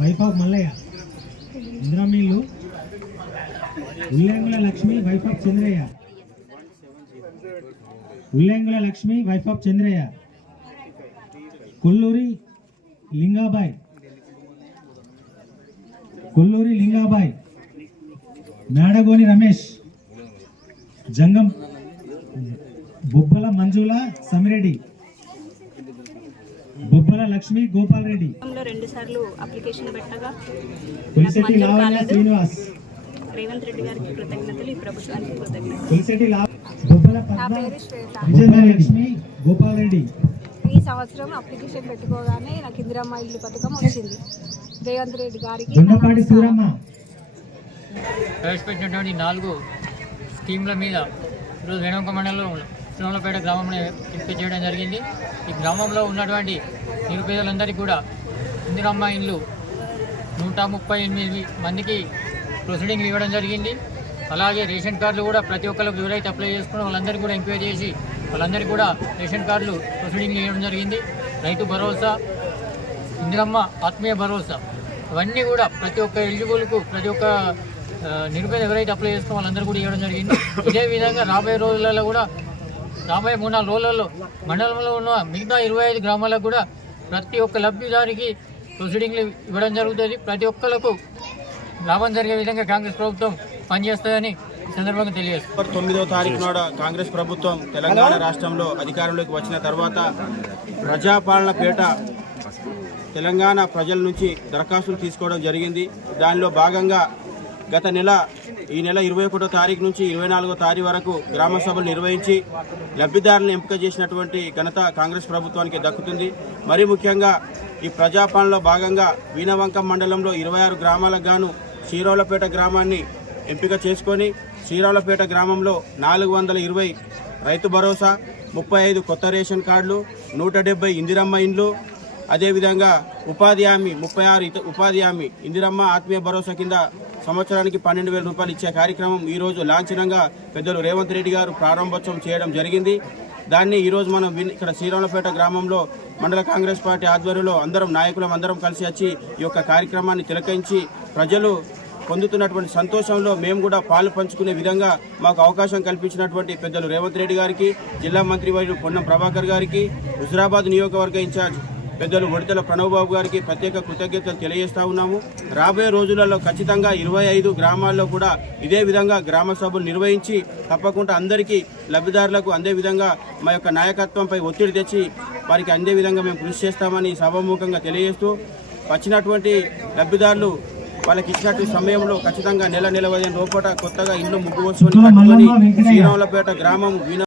Wife of Mallaiah. Indiramma ఇల్లు Ullengula Lakshmi wife of Chandraiah. Ullengula Lakshmi wife of Chandraiah. Kolluri Lingabai. Kolluri Lingabai. Medagoni Ramesh. Jangam Bobbala Manjula Samireddy. బొబ్బల లక్ష్మి గోపాల్ రెడ్డి. 2 సార్లు application పెట్టగా పులిశెట్టి లావణ్య శ్రీనివాస్. రేవంత్ రెడ్డి గారికి కృతజ్ఞతలు, ఈ ప్రభుత్వానికి కృతజ్ఞతలు. పులిశెట్టి బొబ్బల విజయలక్ష్మి గోపాల్ రెడ్డి. ఈ సంవత్సరం అప్లికేషన్ పెట్టుకోగానే నాకు ఇందిరమ్మ ఇల్లు పథకం వచ్చింది. రేవంత్ రెడ్డి గారికి ప్రవేశపెట్టినటువంటి 4 స్కీమ్ల మీద ఈరోజు వేణుక మండలంలో శ్రీరాములపేట గ్రామంలో ఎంపిక చేయడం జరిగింది. ఈ గ్రామంలో ఉన్నటువంటి నిరుపేదలందరికీ కూడా ఇందిరమ్మ ఇల్లు 138 మందికి ప్రొసీడింగ్లు ఇవ్వడం జరిగింది. అలాగే రేషన్ కార్డులు కూడా ప్రతి ఒక్కరికి ఎవరైతే అప్లై చేసుకున్నారో వాళ్ళందరికీ కూడా ఎంక్వైరీ చేసి వాళ్ళందరికీ కూడా రేషన్ కార్డులు ప్రొసీడింగ్లు ఇవ్వడం జరిగింది. రైతు భరోసా, ఇందిరమ్మ ఆత్మీయ భరోసా, ఇవన్నీ కూడా ప్రతి ఒక్క ఎలిజిబుల్కు ప్రతి ఒక్క నిరుపేద ఎవరైతే అప్లై చేసుకున్న వాళ్ళందరూ కూడా ఇవ్వడం జరిగింది. ఇదే విధంగా రాబోయే రోజులలో కూడా రాబోయే 3-4 రోజులలో మండలంలో ఉన్న మిగతా 25 గ్రామాలకు కూడా ప్రతి ఒక్క లబ్ధిదారికి ప్రొసీడింగ్లు ఇవ్వడం జరుగుతుంది. ప్రతి ఒక్కరికి లాభం జరిగే విధంగా కాంగ్రెస్ ప్రభుత్వం పనిచేస్తుందని సందర్భంగా తెలియజేస్తుంది. 9వ తారీఖు నాడు కాంగ్రెస్ ప్రభుత్వం తెలంగాణ రాష్ట్రంలో అధికారంలోకి వచ్చిన తర్వాత ప్రజాపాలన పేట తెలంగాణ ప్రజల నుంచి దరఖాస్తులు తీసుకోవడం జరిగింది. దానిలో భాగంగా గత నెల ఈ నెల 21వ తారీఖు నుంచి 24వ తారీఖు వరకు గ్రామ సభలు నిర్వహించి లబ్ధిదారులను ఎంపిక చేసినటువంటి ఘనత కాంగ్రెస్ ప్రభుత్వానికి దక్కుతుంది. మరీ ముఖ్యంగా ఈ ప్రజాపాలనలో భాగంగా వీణవంకం మండలంలో 26 గ్రామాలకు గాను శ్రీరాములపేట గ్రామాన్ని ఎంపిక చేసుకొని శ్రీరాములపేట గ్రామంలో 420 రైతు భరోసా, 35 కొత్త రేషన్ కార్డులు, 170 ఇందిరమ్మ ఇండ్లు, అదేవిధంగా ఉపాధి హామీ 36 ఉపాధి హామీ ఇందిరమ్మ ఆత్మీయ భరోసా కింద సంవత్సరానికి 12,000 రూపాయలు ఇచ్చే కార్యక్రమం ఈరోజు లాంఛనంగా పెద్దలు రేవంత్ రెడ్డి గారు ప్రారంభోత్సవం చేయడం జరిగింది. దాన్ని ఈరోజు మనం ఇక్కడ శ్రీరాములపేట గ్రామంలో మండల కాంగ్రెస్ పార్టీ ఆధ్వర్యంలో అందరం కలిసి వచ్చి ఈ యొక్క కార్యక్రమాన్ని తిలకించి ప్రజలు పొందుతున్నటువంటి సంతోషంలో మేము కూడా పాలు పంచుకునే విధంగా మాకు అవకాశం కల్పించినటువంటి పెద్దలు రేవంత్ రెడ్డి గారికి, జిల్లా మంత్రి వర్యులు పొన్నం ప్రభాకర్ గారికి, హుజురాబాద్ నియోజకవర్గ ఇన్ఛార్జ్ పెద్దలు వడితెల ప్రణవ్ బాబు గారికి ప్రత్యేక కృతజ్ఞతలు తెలియజేస్తా ఉన్నాము. రాబోయే రోజులలో ఖచ్చితంగా 25 గ్రామాల్లో కూడా ఇదే విధంగా గ్రామ సభలు నిర్వహించి తప్పకుండా అందరికీ లబ్ధిదారులకు అందే విధంగా మా యొక్క నాయకత్వంపై ఒత్తిడి తెచ్చి వారికి అందే విధంగా మేము కృషి చేస్తామని సభాముఖంగా తెలియజేస్తూ వచ్చినటువంటి లబ్ధిదారులు వాళ్ళకి ఇచ్చినటువంటి సమయంలో ఖచ్చితంగా నెల 15 రోజుల కొత్తగా ఇల్లు ముగ్గు వస్తువుని కట్టుకొని శ్రీరాములపేట గ్రామం